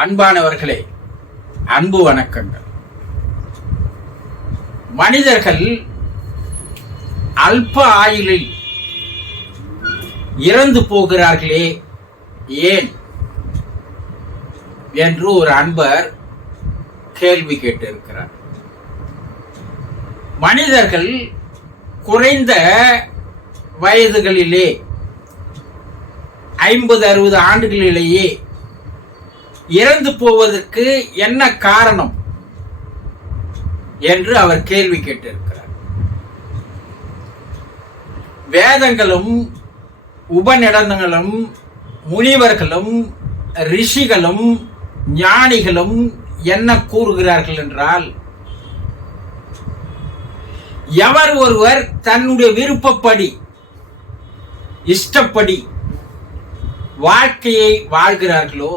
அன்பானவர்களே, அன்பு வணக்கங்கள். மனிதர்கள் அல்ப ஆயுளில் இறந்து போகிறார்களே ஏன் என்று ஒரு அன்பர் கேள்வி கேட்டிருக்கிறார். மனிதர்கள் குறைந்த வயதுகளிலே 50-60 ஆண்டுகளிலேயே இறந்து போவதற்கு என்ன காரணம் என்று அவர் கேள்வி கேட்டிருக்கிறார். வேதங்களும் உபநிடதங்களும் முனிவர்களும் ரிஷிகளும் ஞானிகளும் என்ன கூறுகிறார்கள் என்றால், எவர் ஒருவர் தன்னுடைய விருப்பப்படி இஷ்டப்படி வாழ்க்கையை வாழ்கிறார்களோ,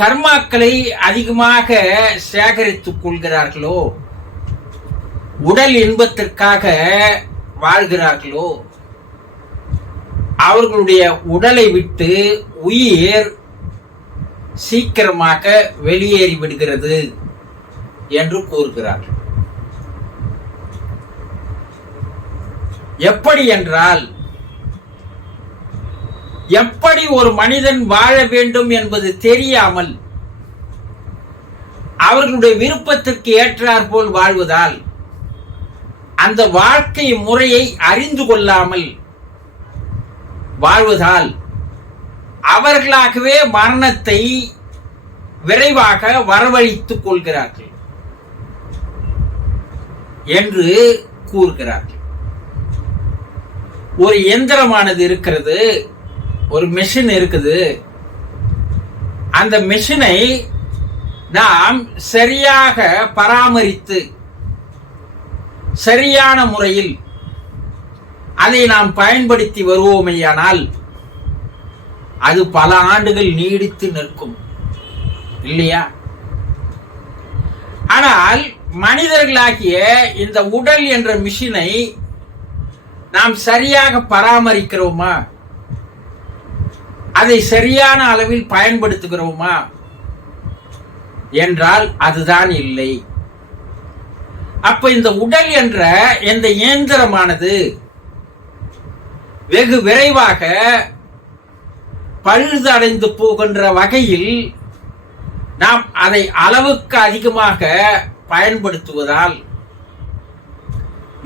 கர்மாக்களை அதிகமாக சேகரித்துக் கொள்கிறார்களோ, உடல் இன்பத்திற்காக வாழ்கிறார்களோ, அவர்களுடைய உடலை விட்டு உயிர் சீக்கிரமாக வெளியேறி விடுகிறது என்று கூறுகிறார்கள். எப்படி என்றால், எப்படி ஒரு மனிதன் வாழ வேண்டும் என்பது தெரியாமல் அவர்களுடைய விருப்பத்திற்கு ஏற்றாற்போல் வாழ்வதால், அந்த வாழ்க்கை முறையை அறிந்து கொள்ளாமல் வாழ்வதால் அவர்களாகவே மரணத்தை விரைவாக வரவழைத்துக் கொள்கிறார்கள் என்று கூறுகிறார்கள். ஒரு எந்திரமானது இருக்கிறது, ஒரு மெஷின் இருக்குது. அந்த மெஷினை நாம் சரியாக பராமரித்து சரியான முறையில் அதை நாம் பயன்படுத்தி வருவோமேயானால் அது பல ஆண்டுகள் நீடித்து நிற்கும், இல்லையா? ஆனால் மனிதர்களாகிய இந்த உடல் என்ற மெஷினை நாம் சரியாக பராமரிக்கிறோமா? அதை சரியான அளவில் பயன்படுத்துகிறோமா என்றால் அதுதான் இல்லை. அப்ப இந்த உடல் என்ற இந்த இயந்திரமானது வெகு விரைவாக பழுதடைந்து போகின்ற வகையில் நாம் அதை அளவுக்கு அதிகமாக பயன்படுத்துவதால்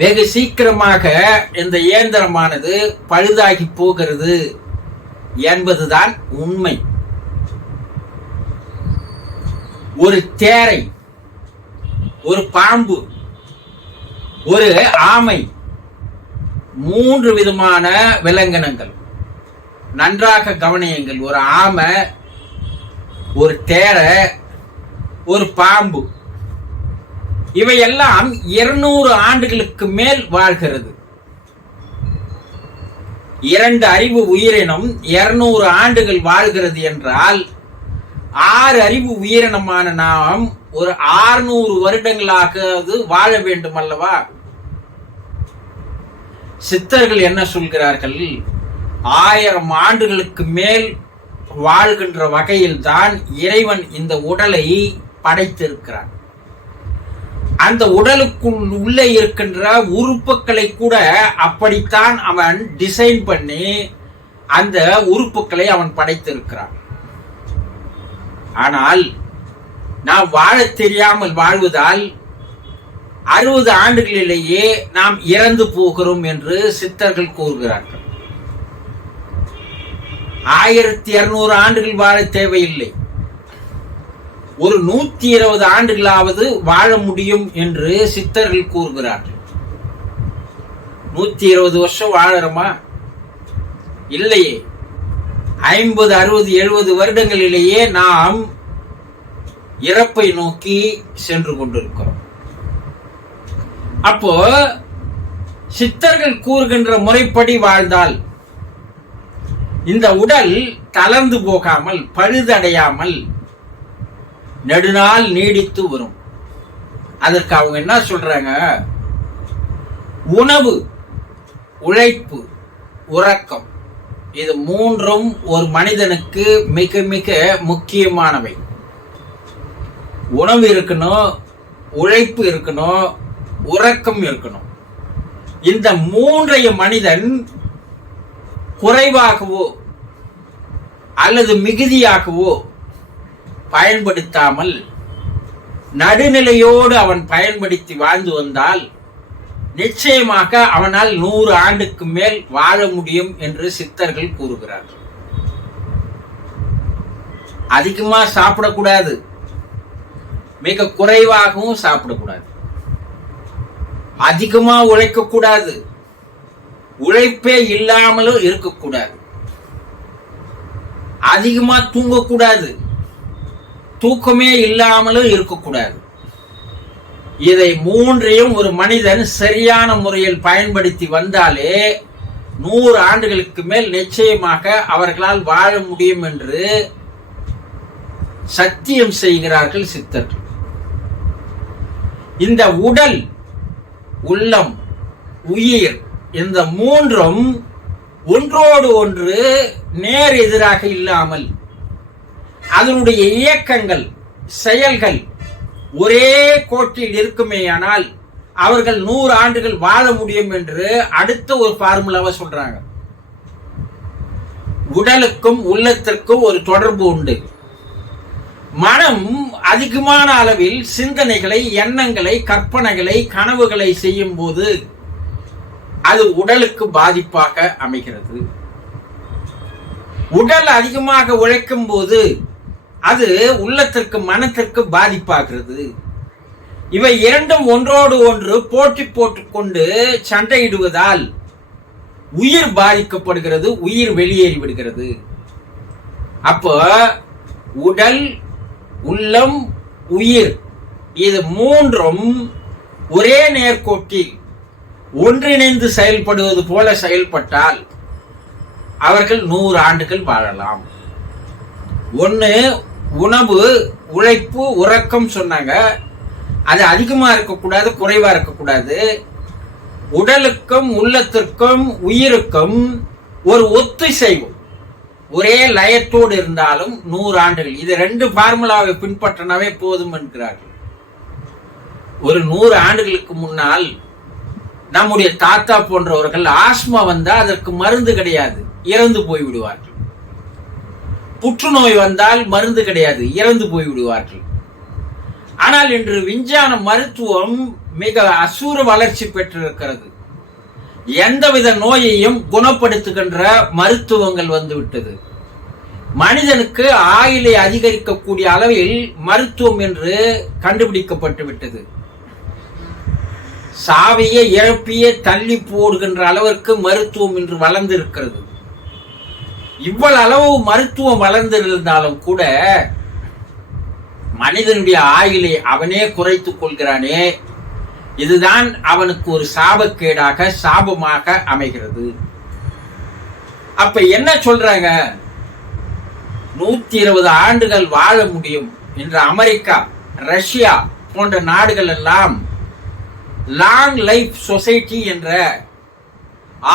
வெகு சீக்கிரமாக இந்த இயந்திரமானது பழுதாகி போகிறது என்பதுதான் உண்மை. ஒரு தேரை, ஒரு பாம்பு, ஒரு ஆமை, 3 விதமான விலங்கினங்கள். நன்றாக கவனியுங்கள். ஒரு ஆமை, ஒரு தேரை, ஒரு பாம்பு, இவையெல்லாம் 200 ஆண்டுகளுக்கு மேல் வாழ்கிறது. 2 அறிவு உயிரினம் 200 ஆண்டுகள் வாழ்கிறது என்றால் 6 அறிவு உயிரினமான நாம் ஒரு 600 வருடங்களாக வாழ வேண்டும் அல்லவா? சித்தர்கள் என்ன சொல்கிறார்கள்? 1000 ஆண்டுகளுக்கு மேல் வாழ்கின்ற வகையில் தான் இறைவன் இந்த உடலை படைத்திருக்கிறான். அந்த உடலுக்குள் உள்ளே இருக்கின்ற உறுப்புகளை கூட அப்படித்தான் அவன் டிசைன் பண்ணி அந்த உறுப்புகளை அவன் படைத்திருக்கிறான். ஆனால் நாம் வாழ தெரியாமல் வாழ்வதால் 60 ஆண்டுகளிலேயே நாம் இறந்து போகிறோம் என்று சித்தர்கள் கூறுகிறார்கள். 1200 ஆண்டுகள் வாழ தேவையில்லை, ஒரு 120 ஆண்டுகளாவது வாழ முடியும் என்று சித்தர்கள் கூறுகிறார்கள். 120 வருஷம் வாழறோமா? இல்லையே. 50, 60, 70 வருடங்களிலேயே நாம் இறப்பை நோக்கி சென்று கொண்டிருக்கிறோம். அப்போ சித்தர்கள் கூறுகின்ற முறைப்படி வாழ்ந்தால் இந்த உடல் தளர்ந்து போகாமல் பழுதடையாமல் நெடுநாள் நீடித்து வரும். அதற்கு அவங்க என்ன சொல்றாங்க? உணவு, உழைப்பு, உறக்கம் இது மூன்றும் ஒரு மனிதனுக்கு மிக மிக முக்கியமானவை. உணவு இருக்கணும், உழைப்பு இருக்கணும், உறக்கம் இருக்கணும். இந்த மூன்றைய மனிதன் குறைவாகவோ அல்லது மிகுதியாகவோ பயன்படுத்தாமல் நடுநிலையோடு அவன் பயன்படுத்தி வாழ்ந்து வந்தால் நிச்சயமாக அவனால் 100 ஆண்டுக்கு மேல் வாழ முடியும் என்று சித்தர்கள் கூறுகிறார்கள். அதிகமா சாப்பிடக்கூடாது, மிக குறைவாகவும் சாப்பிடக்கூடாது. அதிகமா உழைக்க கூடாது, உழைப்பே இல்லாமலும் இருக்கக்கூடாது. அதிகமா தூங்கக்கூடாது, தூக்கமே இல்லாமலும் இருக்கக்கூடாது. இதை மூன்றையும் ஒரு மனிதன் சரியான முறையில் பயன்படுத்தி வந்தாலே 100 ஆண்டுகளுக்கு மேல் நிச்சயமாக அவர்களால் வாழ முடியும் என்று சத்தியம் செய்கிறார்கள் சித்தர்கள். இந்த உடல், உள்ளம், உயிர் இந்த மூன்றும் ஒன்றோடு ஒன்று நேர் எதிராக இல்லாமல் அதனுடைய இயக்கங்கள், செயல்கள் ஒரே கோட்டில் இருக்குமேயானால் அவர்கள் 100 ஆண்டுகள் வாழ முடியும் என்று அடுத்த ஒரு ஃபார்முலாவை சொல்றாங்க. உடலுக்கும் உள்ளத்திற்கும் ஒரு தொடர்பு உண்டு. மனம் அதிகமான அளவில் சிந்தனைகளை, எண்ணங்களை, கற்பனைகளை, கனவுகளை செய்யும் போது அது உடலுக்கு பாதிப்பாக அமைகிறது. உடல் அதிகமாக உழைக்கும் போது அது உள்ளத்திற்கு, மனத்திற்கு பாதிப்பாகிறது. இவை இரண்டும் ஒன்றோடு ஒன்று போட்டி போட்டுக்கொண்டு சண்டையிடுவதால் உயிர் பாதிக்கப்படுகிறது, உயிர் வெளியேறி விடுகிறது. அப்போ உடல், உள்ளம், உயிர் இது மூன்றும் ஒரே நேர்கோட்டில் ஒன்றிணைந்து செயல்படுவது போல செயல்பட்டால் அவர்கள் 100 ஆண்டுகள் வாழலாம். ஒன்று உணவு, உழைப்பு, உறக்கம் சொன்னாங்க. அது அதிகமா இருக்கக்கூடாது, குறைவா இருக்கக்கூடாது. உடலுக்கும் உள்ளத்திற்கும் உயிருக்கும் ஒரு ஒத்திசைவு ஒரே லயத்தோடு இருந்தாலும் 100 ஆண்டுகள். இது 2 ஃபார்முலாவை பின்பற்றினாவே போதும் என்கிறார்கள். ஒரு 100 ஆண்டுகளுக்கு முன்னால் நம்முடைய தாத்தா போன்றவர்கள் ஆஸ்மா வந்தா அதற்கு மருந்து கிடையாது, இறந்து போய் விடுவார்கள். புற்றுநோய் வந்தால் மருந்து கிடையாது, இறந்து போய் விடுவார்கள். ஆனால் இன்று விஞ்ஞான மருத்துவம் மிக அசூர வளர்ச்சி பெற்றிருக்கிறது. எந்தவித நோயையும் குணப்படுத்துகின்ற மருத்துவங்கள் வந்துவிட்டது. மனிதனுக்கு ஆயுளை அதிகரிக்கக்கூடிய அளவில் மருத்துவம் என்று கண்டுபிடிக்கப்பட்டு விட்டது. சாவிய இழப்பிய தள்ளி போடுகின்ற அளவிற்கு மருத்துவம் இன்று வளர்ந்திருக்கிறது. இவ்வளவு அளவு மருத்துவம் வளர்ந்திருந்தாலும் கூட மனிதனுடைய ஆயுளை அவனே குறைத்துக் கொள்கிறானே, இதுதான் அவனுக்கு ஒரு சாபக்கேடாக, சாபமாக அமைகிறது. அப்ப என்ன சொல்றாங்க? 120 ஆண்டுகள் வாழ முடியும் என்ற அமெரிக்கா, ரஷ்யா போன்ற நாடுகள் எல்லாம் லாங் லைஃப் சொசைட்டி என்ற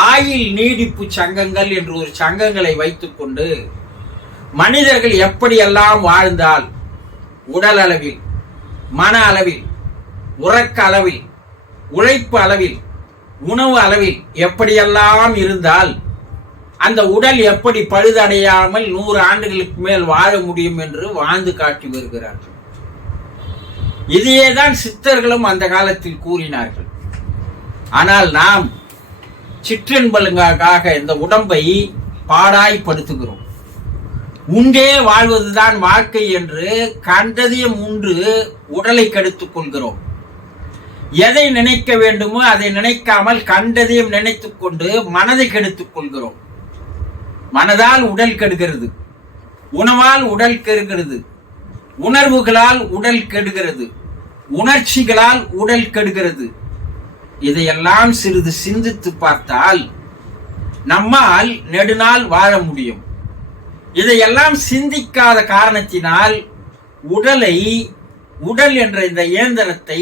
ஆயுள் நீடிப்பு சங்கங்கள் என்று ஒரு சங்கங்களை வைத்துக் கொண்டு மனிதர்கள் எப்படியெல்லாம் வாழ்ந்தால் உடல் அளவில், மன அளவில், உறக்க அளவில், உழைப்பு அளவில், உணவு அளவில் எப்படியெல்லாம் இருந்தால் அந்த உடல் எப்படி பழுதடையாமல் 100 ஆண்டுகளுக்கு மேல் வாழ முடியும் என்று வாழ்ந்து காட்டி வருகிறார்கள். இதையேதான் சித்தர்களும் அந்த காலத்தில் கூறினார்கள். ஆனால் நாம் சிற்றின்பலுக்காக இந்த உடம்பை பாடாய்படுத்துகிறோம். உண்டே வாழ்வதுதான் வாழ்க்கை என்று கண்டதையும் உண்டு உடலை கெடுத்துக் கொள்கிறோம். எதை நினைக்க வேண்டுமோ அதை நினைக்காமல் கண்டதையும் நினைத்துக் கொண்டு மனதை கெடுத்துக் கொள்கிறோம். மனதால் உடல் கெடுகிறது, உணவால் உடல் கெடுகிறது, உணர்வுகளால் உடல் கெடுகிறது, உணர்ச்சிகளால் உடல் கெடுகிறது. இதையெல்லாம் சிறிது சிந்தித்து பார்த்தால் நம்மால் நெடுநாள் வாழ முடியும். இதையெல்லாம் சிந்திக்காத காரணத்தினால் உடல் என்ற இந்த இயந்திரத்தை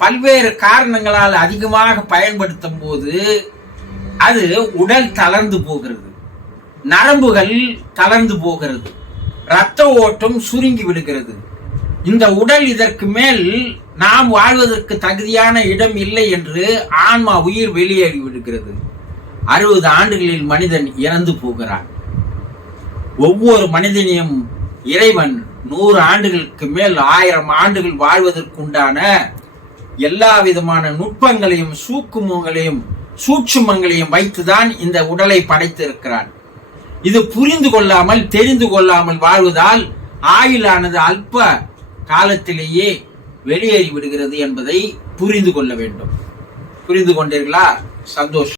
பல்வேறு காரணங்களால் அதிகமாக பயன்படுத்தும் போது அது உடல் தளர்ந்து போகிறது. நரம்புகள் தளர்ந்து போகிறது, இரத்த ஓட்டம் சுருங்கி விடுகிறது. இந்த உடல் இதற்கு மேல் நாம் வாழ்வதற்கு தகுதியான இடம் இல்லை என்று ஆன்மா உயிர் வெளியேறி விடுகிறது. 60 ஆண்டுகளில் மனிதன் இறந்து போகிறான். ஒவ்வொரு மனிதனையும் இறைவன் 100 ஆண்டுகளுக்கு மேல் 1000 ஆண்டுகள் வாழ்வதற்குண்டான எல்லா விதமான நுட்பங்களையும் சூட்சுமங்களையும் வைத்துதான் இந்த உடலை படைத்திருக்கிறான். இது புரிந்து கொள்ளாமல் தெரிந்து கொள்ளாமல் வாழ்வதால் ஆயுளானது அல்ப காலத்திலேயே வெளியேறி விடுகிறது என்பதை புரிந்து கொள்ள வேண்டும். புரிந்து கொண்டீர்களா? சந்தோஷம்.